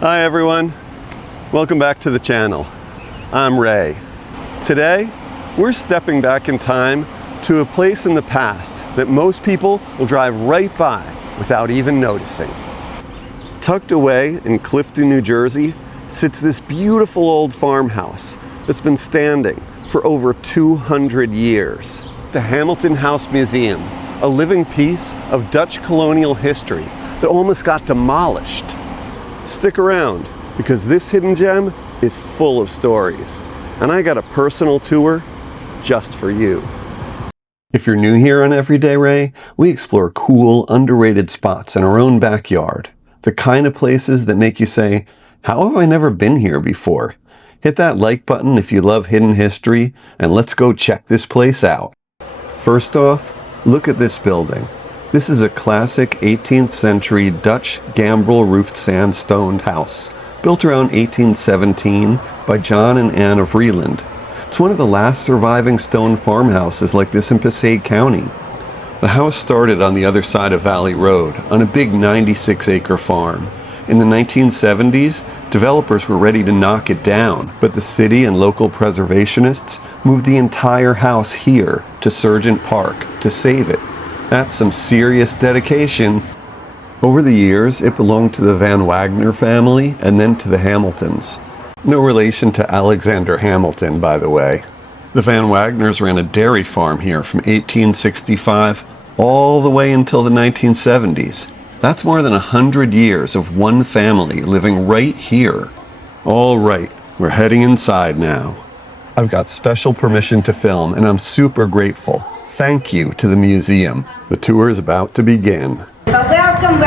Hi everyone, welcome back to the channel. I'm Ray. Today, we're stepping back in time to a place in the past that most people will drive right by without even noticing. Tucked away in Clifton, New Jersey, sits this beautiful old farmhouse that's been standing for over 200 years. The Hamilton House Museum, a living piece of Dutch colonial history that almost got demolished. Stick around, because this hidden gem is full of stories, and I got a personal tour just for you. If you're new here on Everyday Ray, we explore cool, underrated spots in our own backyard. The kind of places that make you say, how have I never been here before? Hit that like button if you love hidden history, and let's go check this place out. First off, look at this building. This is a classic 18th century Dutch gambrel-roofed sandstone house, built around 1817 by John and Anne of Vreeland. It's one of the last surviving stone farmhouses like this in Passaic County. The house started on the other side of Valley Road, on a big 96-acre farm. In the 1970s, developers were ready to knock it down, but the city and local preservationists moved the entire house here to Sergeant Park to save it. That's some serious dedication. Over the years, it belonged to the Van Wagoner family and then to the Hamiltons. No relation to Alexander Hamilton, by the way. The Van Wagoners ran a dairy farm here from 1865 all the way until the 1970s. That's more than 100 years of one family living right here. All right, we're heading inside now. I've got special permission to film, and I'm super grateful. Thank you to the museum. The tour is about to begin. Welcome,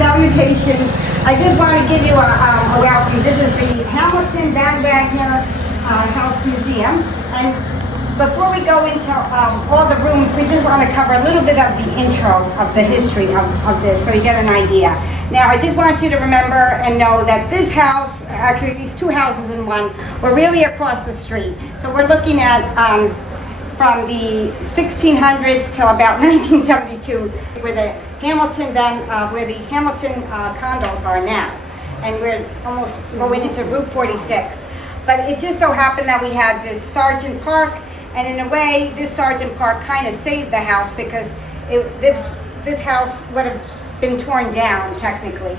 salutations. I just want to give you a welcome. This is the Hamilton-Van Wagoner House Museum. And before we go into all the rooms, we just want to cover a little bit of the intro of the history of this so you get an idea. Now, I just want you to remember and know that this house, actually these two houses in one, were really across the street. So we're looking at from the 1600s till about 1972, where the Hamilton condos are now, and we're almost going into Route 46. But it just so happened that we had this Sergeant Park, and in a way, this Sergeant Park kind of saved the house because this house would have been torn down technically,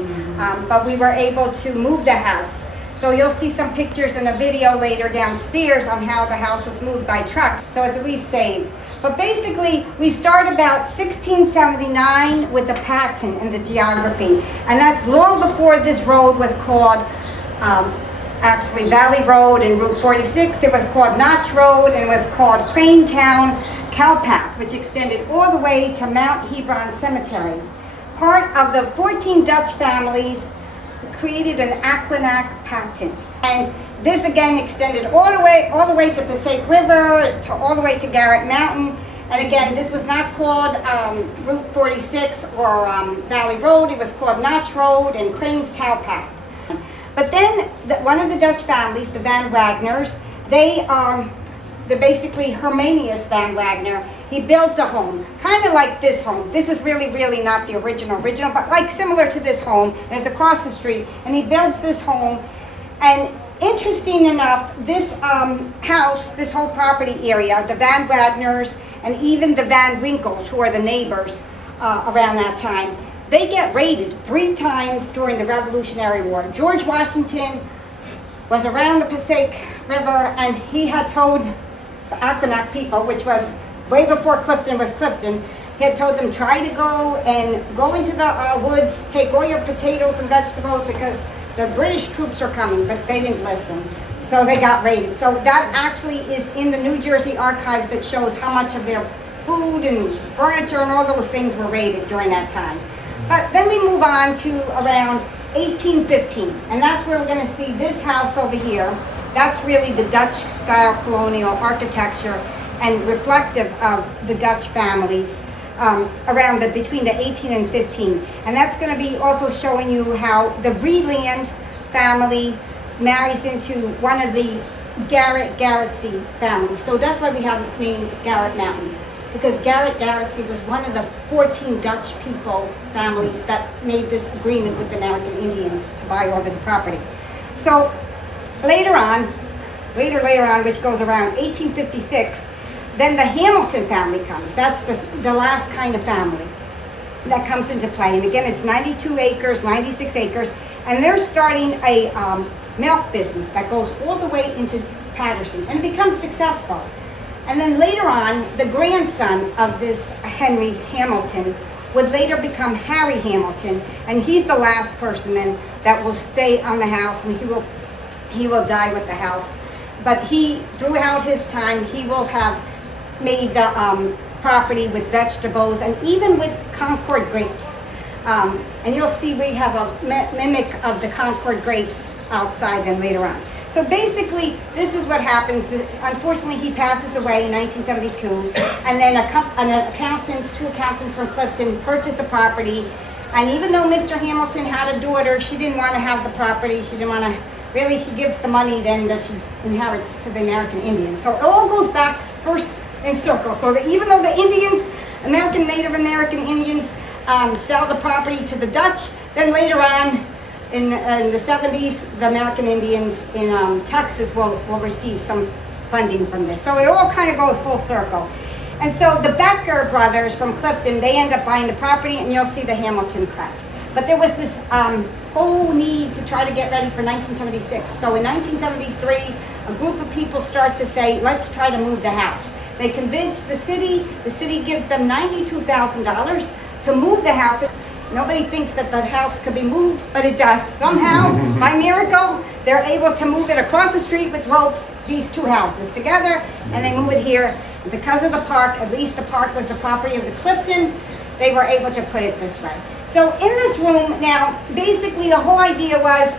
but we were able to move the house. So you'll see some pictures and a video later downstairs on how the house was moved by truck. So it's at least saved. But basically, we start about 1679 with the patent and the geography. And that's long before this road was called, actually Valley Road and Route 46. It was called Notch Road, and it was called Cranetown Cowpath, which extended all the way to Mount Hebron Cemetery. Part of the 14 Dutch families created an Aquanac patent, and this again extended all the way to Passaic River, to all the way to Garrett Mountain. And again, this was not called Route 46 or Valley Road. It was called Notch Road and Crane's Cowpath. But then one of the Dutch families, the Van Wagoners, they're basically Hermanius Van Wagoner. He builds a home, kind of like this home. This is really not the original, but like similar to this home, and it's across the street. And he builds this home, and interesting enough, this house, this whole property area, the Van Wagoners, and even the Van Winkles, who are the neighbors around that time, they get raided 3 times during the Revolutionary War. George Washington was around the Passaic River, and he had told the Aquanac people, which was way before Clifton was Clifton, he had told them, try to go into the woods, take all your potatoes and vegetables because the British troops are coming, but they didn't listen. So they got raided. So that actually is in the New Jersey archives that shows how much of their food and furniture and all those things were raided during that time. But then we move on to around 1815, and that's where we're going to see this house over here. That's really the Dutch style colonial architecture and reflective of the Dutch families around between the 18 and 15. And that's going to be also showing you how the Vreeland family marries into one of the Garrett Seed families. So that's why we have it named Garrett Mountain. because Garrett Garrison was one of the 14 Dutch families that made this agreement with the American Indians to buy all this property. So later on, which goes around 1856, then the Hamilton family comes. That's the last kind of family that comes into play. And again, it's 92 acres, 96 acres, and they're starting a milk business that goes all the way into Patterson, and it becomes successful. And then later on, the grandson of this Henry Hamilton would later become Harry Hamilton, and he's the last person then that will stay on the house, and he will die with the house. But throughout his time, he will have made the property with vegetables and even with Concord grapes. And you'll see we have a mimic of the Concord grapes outside then later on. So basically, this is what happens. Unfortunately, he passes away in 1972, and then two accountants from Clifton purchased the property. And even though Mr. Hamilton had a daughter, she didn't want to have the property. She didn't want to. Really, she gives the money then that she inherits to the American Indians. So it all goes back first in circles. So that even though the Indians, Native American Indians, sell the property to the Dutch, then later on in the 70s, the American Indians in Texas will receive some funding from this. So it all kind of goes full circle. And so the Becker brothers from Clifton, they end up buying the property, and you'll see the Hamilton crest. But there was this whole need to try to get ready for 1976. So in 1973, a group of people start to say, let's try to move the house. They convince the city gives them $92,000 to move the house. Nobody thinks that the house could be moved, but it does. Somehow, by miracle, they're able to move it across the street with ropes, these two houses together, and they move it here. Because of the park, at least the park was the property of the Clifton, they were able to put it this way. So in this room, now, basically the whole idea was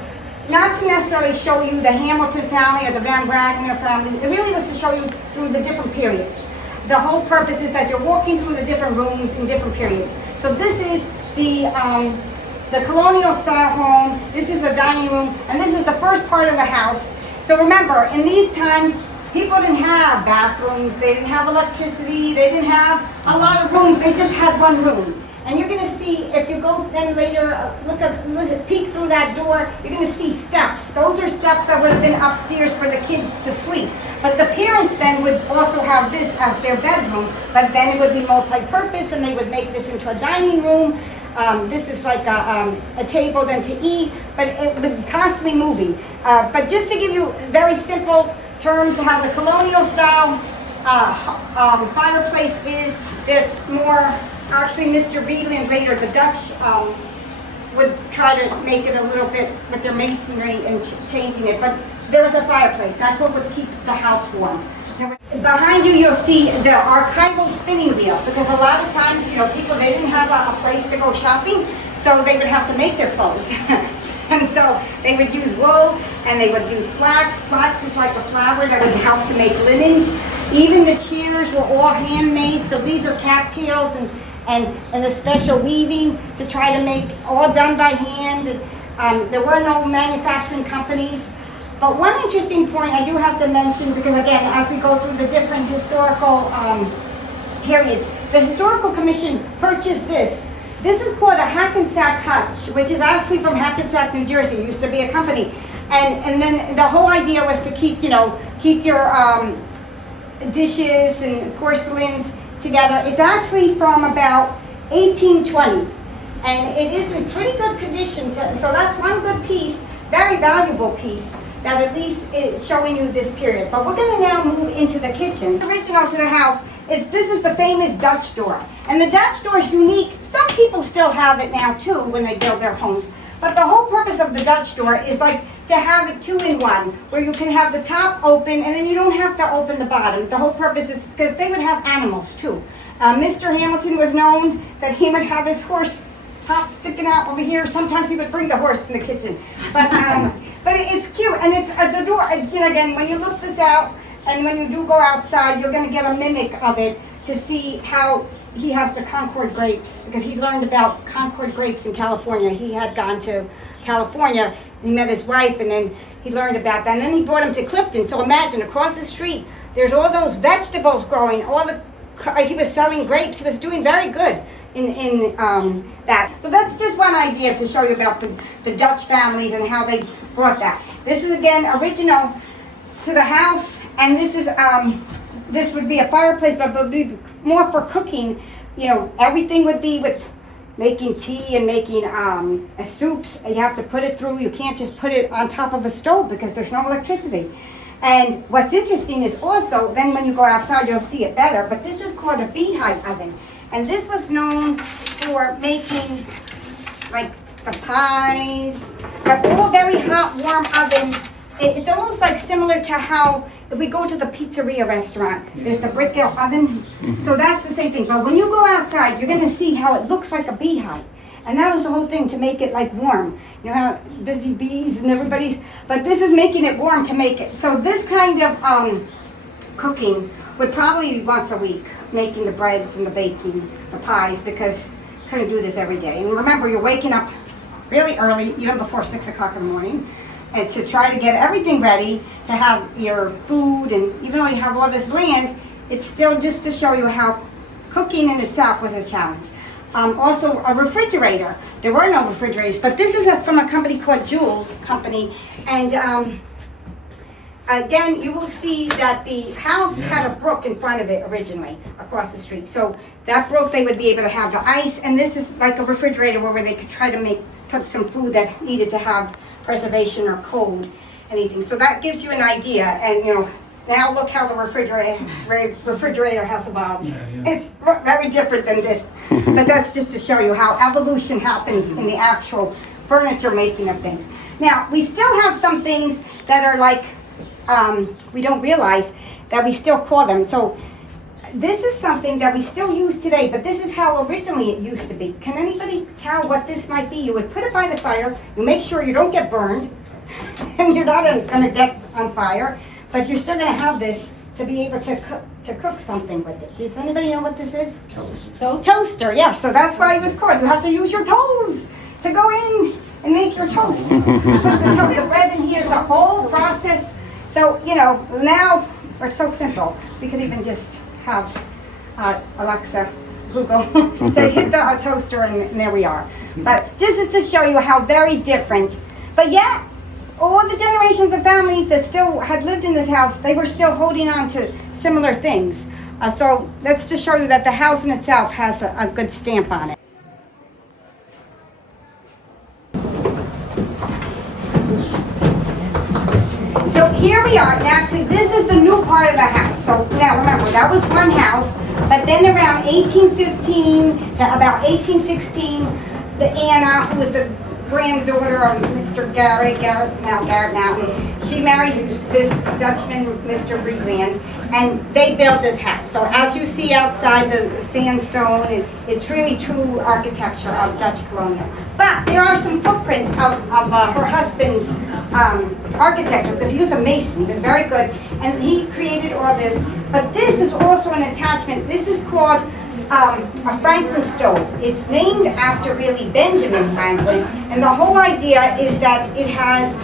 not to necessarily show you the Hamilton family or the Van Wagoner family. It really was to show you through the different periods. The whole purpose is that you're walking through the different rooms in different periods. So this is the colonial style home, this is the dining room, and this is the first part of the house. So remember, in these times, people didn't have bathrooms, they didn't have electricity, they didn't have a lot of rooms, they just had one room. And you're gonna see, if you go then later, peek through that door, you're gonna see steps. Those are steps that would have been upstairs for the kids to sleep. But the parents then would also have this as their bedroom, but then it would be multi-purpose, and they would make this into a dining room. This is like a table then to eat, but it would be constantly moving. But just to give you very simple terms of how the colonial style fireplace is, it's more, actually Mr. Reedland later, the Dutch would try to make it a little bit with their masonry and changing it, but there was a fireplace. That's what would keep the house warm. Behind you, you'll see the archival spinning wheel, because a lot of times, people, they didn't have a place to go shopping, so they would have to make their clothes. And so they would use wool, and they would use flax. Flax is like a flower that would help to make linens. Even the chairs were all handmade, so these are cattails and a special weaving to try to make, all done by hand. There were no manufacturing companies. But one interesting point I do have to mention, because again, as we go through the different historical periods, the Historical Commission purchased this. This is called a Hackensack hutch, which is actually from Hackensack, New Jersey. It used to be a company. And then the whole idea was to keep your dishes and porcelains together. It's actually from about 1820. And it is in pretty good condition. So that's one good piece, very valuable piece, that at least is showing you this period. But we're going to now move into the kitchen. Original to the house this is the famous Dutch door. And the Dutch door is unique. Some people still have it now too when they build their homes. But the whole purpose of the Dutch door is like to have it 2-in-1, where you can have the top open and then you don't have to open the bottom. The whole purpose is because they would have animals too. Mr. Hamilton was known that he would have his horse top sticking out over here. Sometimes he would bring the horse in the kitchen. But it's cute, and it's a door. Again, when you look this out, and when you do go outside, you're going to get a mimic of it to see how he has the Concord grapes, because he learned about Concord grapes in California. He had gone to California, he met his wife, and then he learned about that. And then he brought him to Clifton. So imagine, across the street, there's all those vegetables growing, all the he was selling grapes. He was doing very good in that. So that's just one idea to show you about the Dutch families and how they brought that. This is again original to the house, and this is this would be a fireplace, but it would be more for cooking. You know, everything would be with making tea and making soups. You have to put it through. You can't just put it on top of a stove because there's no electricity. And what's interesting is also, then when you go outside, you'll see it better, but this is called a beehive oven. And this was known for making like the pies, but all very hot, warm oven. It's almost like similar to how if we go to the pizzeria restaurant, there's the brick oven. So that's the same thing. But when you go outside, you're gonna see how it looks like a beehive. And that was the whole thing, to make it like warm. You know how busy bees and everybody's, but this is making it warm to make it. So this kind of cooking would probably be once a week, making the breads and the baking, the pies, because you couldn't do this every day. And remember, you're waking up really early, even before 6 o'clock in the morning, and to try to get everything ready to have your food. And even though you have all this land, it's still just to show you how cooking in itself was a challenge. Also a refrigerator. There were no refrigerators, but this is from a company called Jewel Company. And again, you will see that the house had a brook in front of it originally across the street. So that brook, they would be able to have the ice, and this is like a refrigerator where they could try to put some food that needed to have preservation or cold, anything. So that gives you an idea. And you know, now look how the refrigerator has evolved. It's very different than this. But that's just to show you how evolution happens in the actual furniture making of things. Now, we still have some things that are like, we don't realize that we still call them. So this is something that we still use today, but this is how originally it used to be. Can anybody tell what this might be? You would put it by the fire, you make sure you don't get burned, and you're not going to get on fire, but you're still going to have this to be able to cook something with it. Does anybody know what this is? Toaster, yes. So that's why it was called. You have to use your toes to go in and make your toast. Put the bread in here. It's a whole process. So, you know, now it's so simple. We could even just have Alexa, Google, say hit the toaster, and there we are. But this is to show you how very different. But yet, all the generations of families that still had lived in this house, they were still holding on to similar things. So that's to show you that the house in itself has a good stamp on it. So here we are. Actually, this is the new part of the house. So now remember, that was one house, but then around 1815 to about 1816, the Anna, who was the granddaughter of Mr. Garrett Mountain, she marries this Dutchman, Mr. Breedland, and they built this house. So as you see outside, the sandstone, it's really true architecture of Dutch colonial. But there are some footprints of her husband's architecture, because he was a mason, he was very good, and he created all this. But this is also an attachment. This is called a Franklin stove. It's named after really Benjamin Franklin, and the whole idea is that it has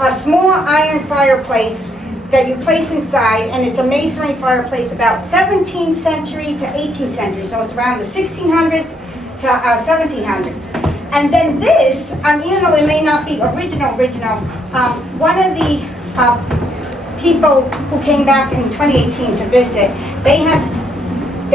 a small iron fireplace that you place inside, and it's a masonry fireplace about 17th century to 18th century, so it's around the 1600s to 1700s. And then this, even though it may not be original, one of the people who came back in 2018 to visit, they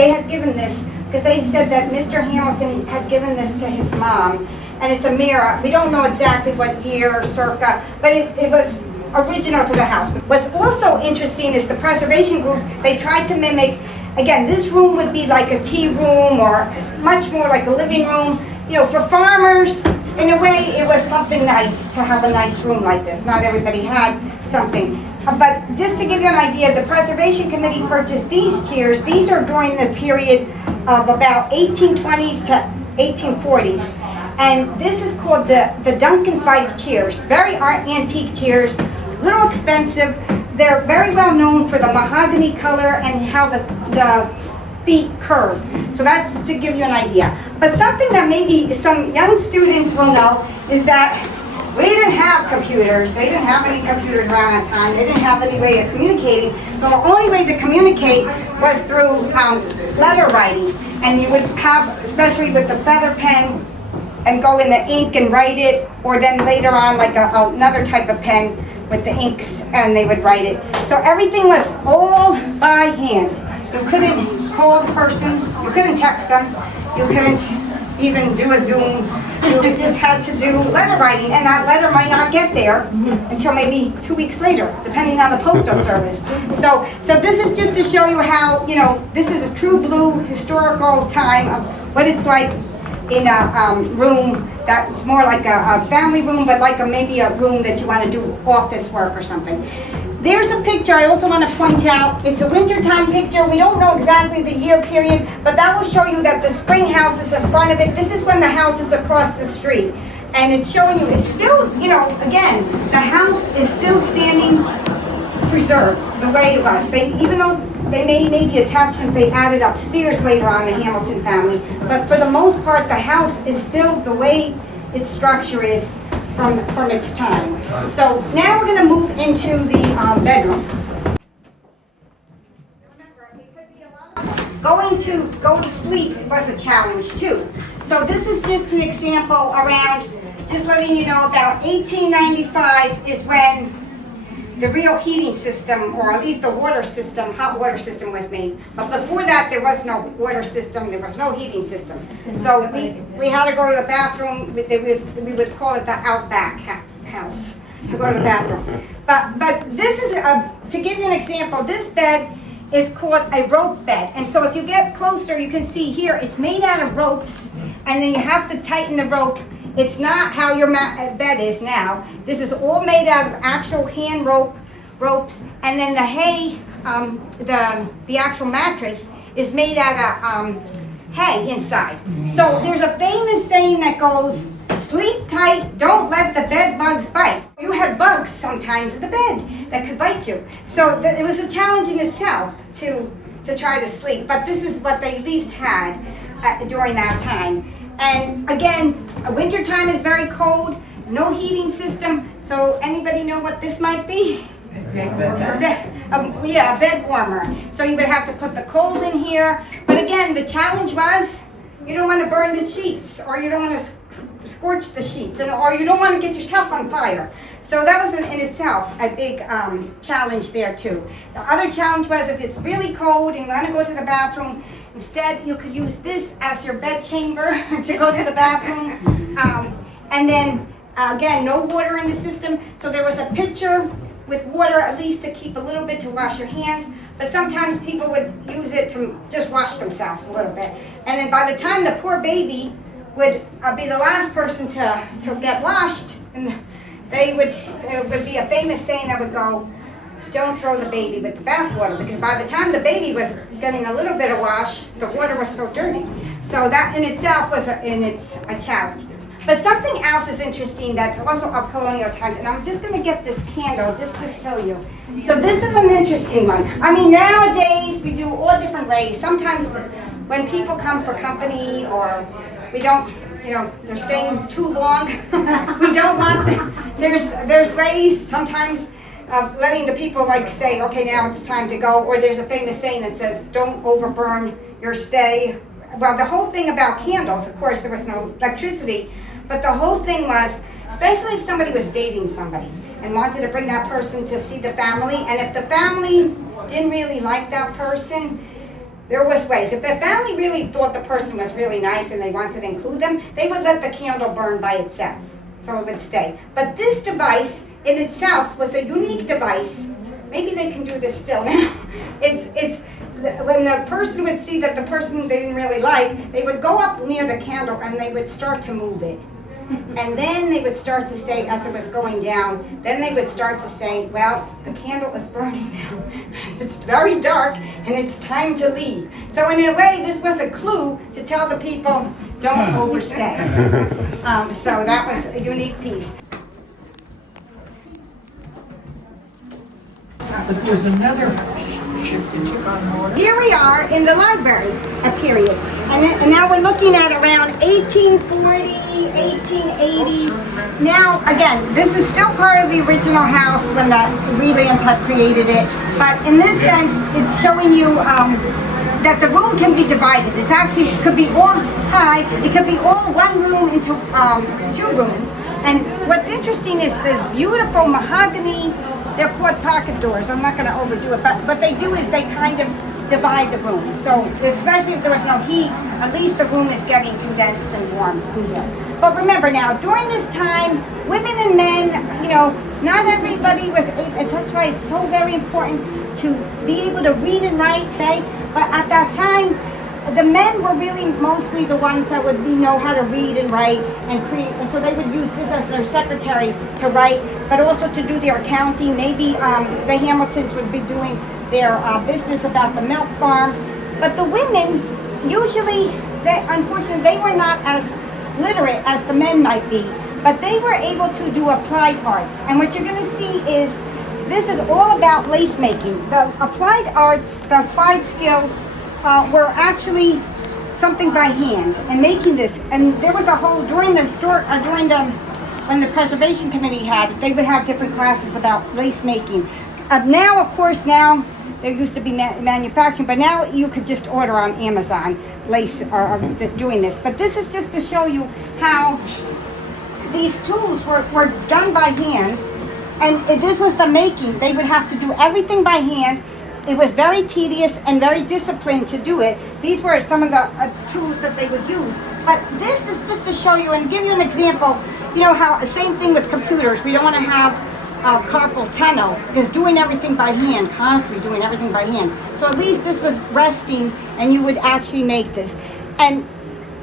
had given this, because they said that Mr. Hamilton had given this to his mom, and it's a mirror. We don't know exactly what year, circa, but it was original to the house. What's also interesting is the preservation group, they tried to mimic, again, this room would be like a tea room or much more like a living room. You know, for farmers, in a way, it was something nice to have a nice room like this. Not everybody had something. But just to give you an idea, the Preservation Committee purchased these chairs. These are during the period of about 1820s to 1840s. And this is called the Duncan Fife chairs. Very antique chairs, a little expensive. They're very well known for the mahogany color and how the feet curve. So that's to give you an idea. But something that maybe some young students will know is that we didn't have computers. They didn't have any computers around that time. They didn't have any way of communicating. So the only way to communicate was through letter writing, and you would have, especially with the feather pen, and go in the ink and write it, or then later on like another type of pen with the inks, and they would write it. So everything was all by hand. You couldn't call the person, you couldn't text them, you couldn't even do a Zoom. You just had to do letter writing, and that letter might not get there until maybe 2 weeks later, depending on the postal service. So this is just to show you how, you know, this is a true blue historical time of what it's like in a room that's more like a family room, but like maybe a room that you want to do office work or something. There's a picture I also want to point out. It's a wintertime picture. We don't know exactly the year period, but that will show you that the spring house is in front of it. This is when the house is across the street. And it's showing you, it's still, you know, again, the house is still standing preserved the way it was. Even though they made maybe attachments they added upstairs later on, the Hamilton family, but for the most part, the house is still the way its structure is from its time. So now we're going to move into the bedroom. Remember, it could be a lot. Go to sleep was a challenge too. So this is just an example around, just letting you know, about 1895 is when the real heating system, or at least the water system, hot water system was made. But before that, there was no water system, there was no heating system. So we had to go to the bathroom, we would call it the outback house, to go to the bathroom. But this is, to give you an example, this bed is called a rope bed. And so if you get closer, you can see here, it's made out of ropes, and then you have to tighten the rope. It's not how your bed is now. This is all made out of actual hand ropes, and then the hay, the actual mattress is made out of hay inside. So there's a famous saying that goes, sleep tight, don't let the bed bugs bite. You had bugs sometimes in the bed that could bite you. So it was a challenge in itself to try to sleep, but this is what they at least had during that time. And again, winter time is very cold, no heating system. So anybody know what this might be? Yeah, a bed warmer. So you would have to put the cold in here. But again, the challenge was, you don't want to burn the sheets, or you don't want to scorch the sheets, or you don't want to get yourself on fire. So that was in itself a big challenge there too. The other challenge was, if it's really cold and you want to go to the bathroom, instead you could use this as your bed chamber to go to the bathroom. And then again, no water in the system. So there was a pitcher with water, at least to keep a little bit to wash your hands. But sometimes people would use it to just wash themselves a little bit. And then by the time the poor baby would be the last person to get washed, and there would be a famous saying that would go, don't throw the baby with the bathwater, because by the time the baby was getting a little bit of wash, the water was so dirty. So that in itself was a challenge. But something else is interesting that's also of colonial times, and I'm just going to get this candle just to show you. So this is an interesting one. I mean, nowadays we do all different ways. Sometimes when people come for company, or we don't, you know, they're staying too long, we don't want them. There's ways sometimes of letting the people like say, okay, now it's time to go. Or there's a famous saying that says, don't overburn your stay. Well, the whole thing about candles, of course, there was no electricity, but the whole thing was, especially if somebody was dating somebody and wanted to bring that person to see the family, and if the family didn't really like that person, there was ways. If the family really thought the person was really nice and they wanted to include them, they would let the candle burn by itself, so it would stay. But this device in itself was a unique device. Maybe they can do this still now. It's when the person would see that the person they didn't really like, they would go up near the candle and they would start to move it. And then they would start to say, as it was going down, then they would start to say, well, the candle is burning now. It's very dark and it's time to leave. So in a way, this was a clue to tell the people, don't overstay. So that was a unique piece. But there's another ship that took on water. Here we are in the library, a period. And now we're looking at around 1840, 1880s. Now, again, this is still part of the original house when the Relands had created it. But in this sense, it's showing you that the room can be divided. It's actually could be all it could be all one room into 2 rooms. And what's interesting is the beautiful mahogany. They're called pocket doors. I'm not going to overdo it, but what they do is they kind of divide the room. So especially if there was no heat, at least the room is getting condensed and warm in here. But remember now, during this time, women and men, not everybody was able, and that's why it's so very important to be able to read and write, okay? But at that time, the men were really mostly the ones that would know how to read and write and create, and so they would use this as their secretary to write, but also to do their accounting. Maybe the Hamiltons would be doing their business about the milk farm. But the women, usually, unfortunately, they were not as literate as the men might be, but they were able to do applied arts. And what you're going to see is, this is all about lace making. The applied arts, the applied skills, were actually something by hand and making this. And there was a whole, when the preservation committee they would have different classes about lace making. Now, of course, there used to be manufacturing, but now you could just order on Amazon lace doing this. But this is just to show you how these tools were done by hand. And this was the making. They would have to do everything by hand. It was very tedious and very disciplined to do it. These were some of the tools that they would use. But this is just to show you and give you an example, how the same thing with computers. We don't want to have carpal tunnel, because doing everything by hand, constantly doing everything by hand. So at least this was resting and you would actually make this. And,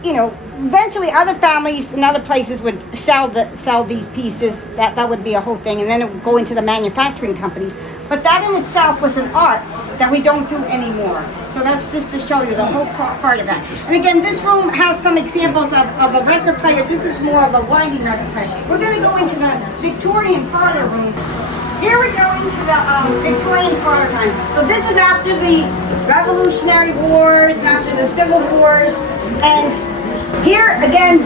eventually other families and other places would sell these pieces. That would be a whole thing, and then it would go into the manufacturing companies. But that in itself was an art that we don't do anymore. So that's just to show you the whole part of that. And again, this room has some examples of a record player. This is more of a winding record player. We're going to go into the Victorian parlor room. Here we go into the Victorian parlor time. So this is after the Revolutionary Wars and after the Civil Wars. And here again,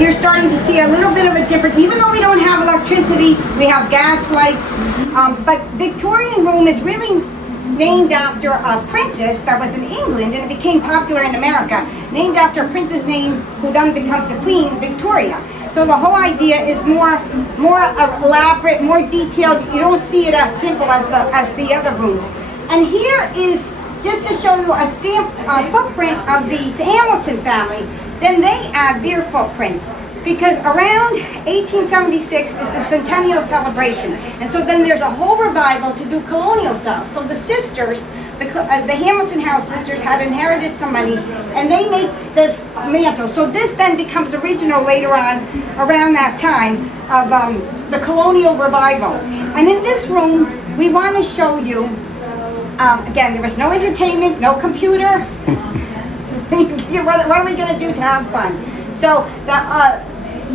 you're starting to see a little bit of a different, even though we don't have electricity, we have gas lights. But Victorian room is really named after a princess that was in England, and it became popular in America, named after a princess name who then becomes the Queen, Victoria. So the whole idea is more elaborate, more detailed. You don't see it as simple as the other rooms. And here is just to show you a footprint of the Hamilton family. Then they add their footprints, because around 1876 is the centennial celebration, and so then there's a whole revival to do colonial style. So the sisters, the Hamilton House sisters, had inherited some money, and they make this mantle. So this then becomes original later on, around that time of the colonial revival. And in this room, we want to show you, again, there was no entertainment, no computer. What are we going to do to have fun? So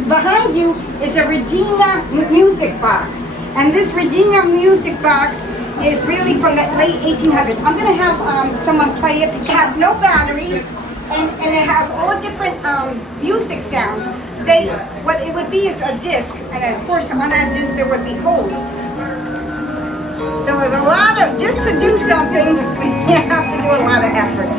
behind you is a Regina music box. And this Regina music box is really from the late 1800s. I'm going to have someone play it. It has no batteries, and it has all different music sounds. What it would be is a disc, and of course on that disc there would be holes. So there's a lot of, just to do something, you have to do a lot of effort.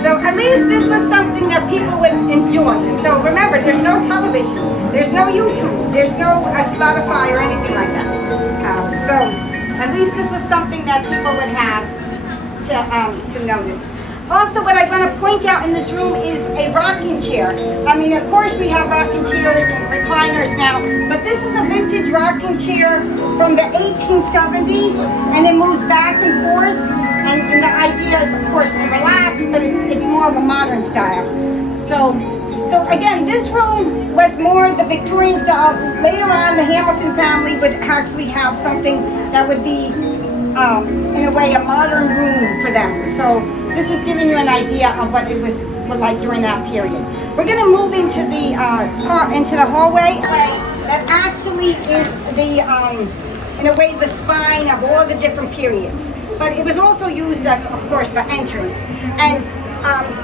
So at least this was something that people would enjoy. So remember, there's no television, there's no YouTube, there's no Spotify or anything like that. So at least this was something that people would have to notice. Also, what I want to point out in this room is a rocking chair. I mean, of course we have rocking chairs and recliners now, but this is a vintage rocking chair from the 1870s, and it moves back and forth. And the idea is, of course, to relax, but it's more of a modern style. So again, this room was more the Victorian style. Later on, the Hamilton family would actually have something that would be, in a way, a modern room for them. So this is giving you an idea of what it was like during that period. We're going to move into the hallway that actually is the, in a way, the spine of all the different periods. But it was also used as, of course, the entrance. And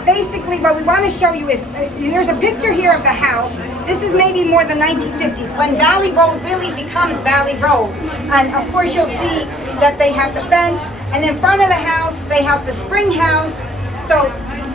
basically what we want to show you is, there's a picture here of the house. This is maybe more the 1950s, when Valley Road really becomes Valley Road. And of course you'll see that they have the fence, and in front of the house, they have the spring house. So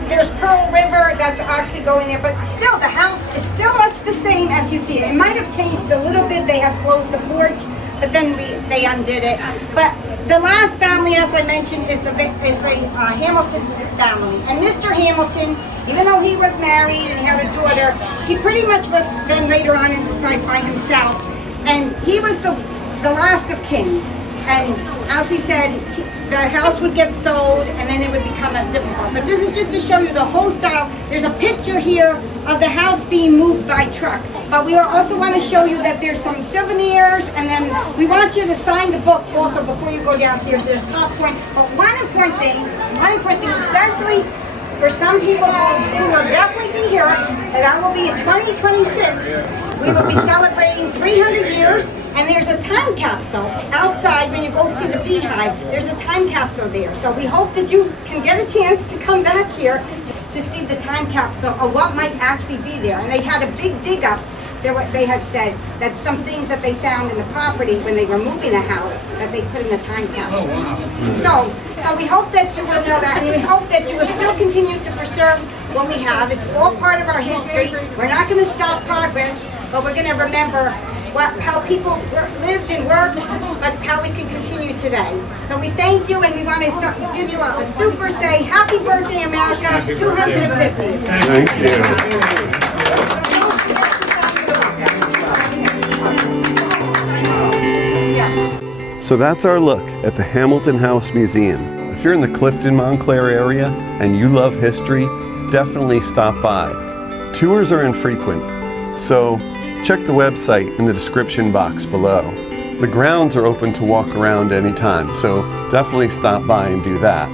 there's Pearl River that's actually going there, but still the house is still much the same as you see it. It might have changed a little bit. They have closed the porch, but then they undid it. But the last family, as I mentioned, is the Hamilton family. And Mr. Hamilton, even though he was married and he had a daughter, he pretty much was then later on in his life by himself. And he was the last of kin. And as he said, the house would get sold and then it would become difficult. But this is just to show you the whole style. There's a picture here of the house being moved by truck. But we also want to show you that there's some souvenirs, and then we want you to sign the book also before you go downstairs. There's popcorn. But one important thing especially for some people who will definitely be here, and that will be in 2026, we will be celebrating 300 years. And there's a time capsule outside when you go see the beehive. There's a time capsule there. So we hope that you can get a chance to come back here to see the time capsule or what might actually be there. And they had a big dig up. They had said that some things that they found in the property when they were moving the house that they put in the time capsule. So we hope that you will know that, and we hope that you will still continue to preserve what we have. It's all part of our history. We're not going to stop progress, but we're going to remember how people lived and worked, but how we can continue today. So we thank you, and we want to give you a super say, Happy Birthday America 250. Thank you. So that's our look at the Hamilton House Museum. If you're in the Clifton, Montclair area and you love history, definitely stop by. Tours are infrequent, so check the website in the description box below. The grounds are open to walk around anytime, so definitely stop by and do that.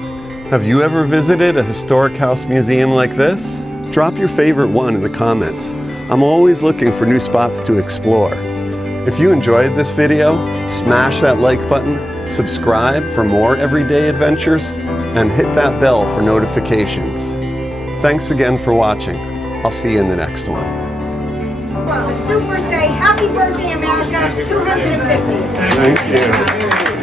Have you ever visited a historic house museum like this? Drop your favorite one in the comments. I'm always looking for new spots to explore. If you enjoyed this video, smash that like button, subscribe for more everyday adventures, and hit that bell for notifications. Thanks again for watching. I'll see you in the next one. Well, a super say, Happy Birthday America 250. Thank you.